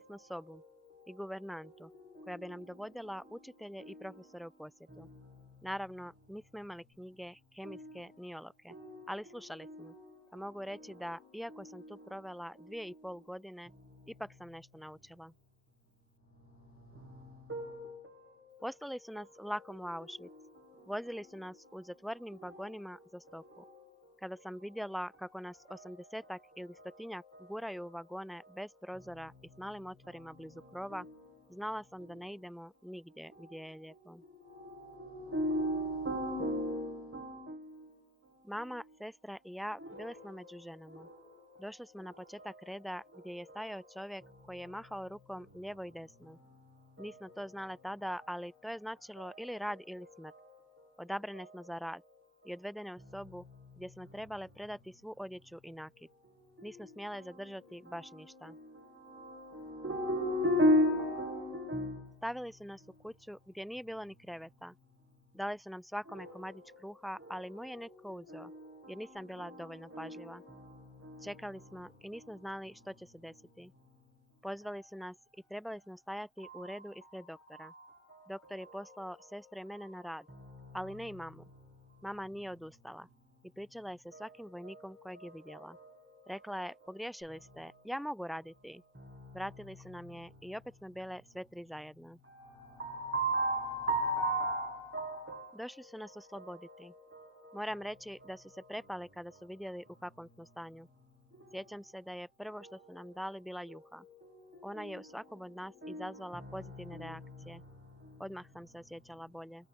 imali smo sobu i guvernantu koja bi nam dovodila učitelje i profesore u posjetu. Naravno, nismo imali knjige, kemijske ni olovke, ali slušali smo, pa mogu reći da, iako sam tu provela 2,5 godine, ipak sam nešto naučila. Poslali su nas vlakom u Auschwitz. Vozili su nas u zatvorenim vagonima za stoku. Kada sam vidjela kako nas 80-ak ili 100-tinjak guraju u vagone bez prozora i s malim otvorima blizu krova, znala sam da ne idemo nigdje gdje je lijepo. Mama, sestra i ja bili smo među ženama. Došli smo na početak reda gdje je stajao čovjek koji je mahao rukom lijevo i desno. Nismo to znale tada, ali to je značilo ili rad ili smrt. Odabrane smo za rad i odvedene u sobu gdje smo trebale predati svu odjeću i nakit. Nismo smjele zadržati baš ništa. Stavili su nas u kuću gdje nije bilo ni kreveta. Dali su nam svakome komadić kruha, ali moj je netko uzeo, jer nisam bila dovoljno pažljiva. Čekali smo i nismo znali što će se desiti. Pozvali su nas i trebali smo stajati u redu ispred doktora. Doktor je poslao sestru i mene na rad, ali ne i mamu. Mama nije odustala i pričala je sa svakim vojnikom kojeg je vidjela. Rekla je, pogriješili ste, ja mogu raditi. Vratili su nam je i opet smo bile sve tri zajedno. Došli su nas osloboditi. Moram reći da su se prepali kada su vidjeli u kakvom smo stanju. Sjećam se da je prvo što su nam dali bila juha. Ona je u svakom od nas izazvala pozitivne reakcije. Odmah sam se osjećala bolje.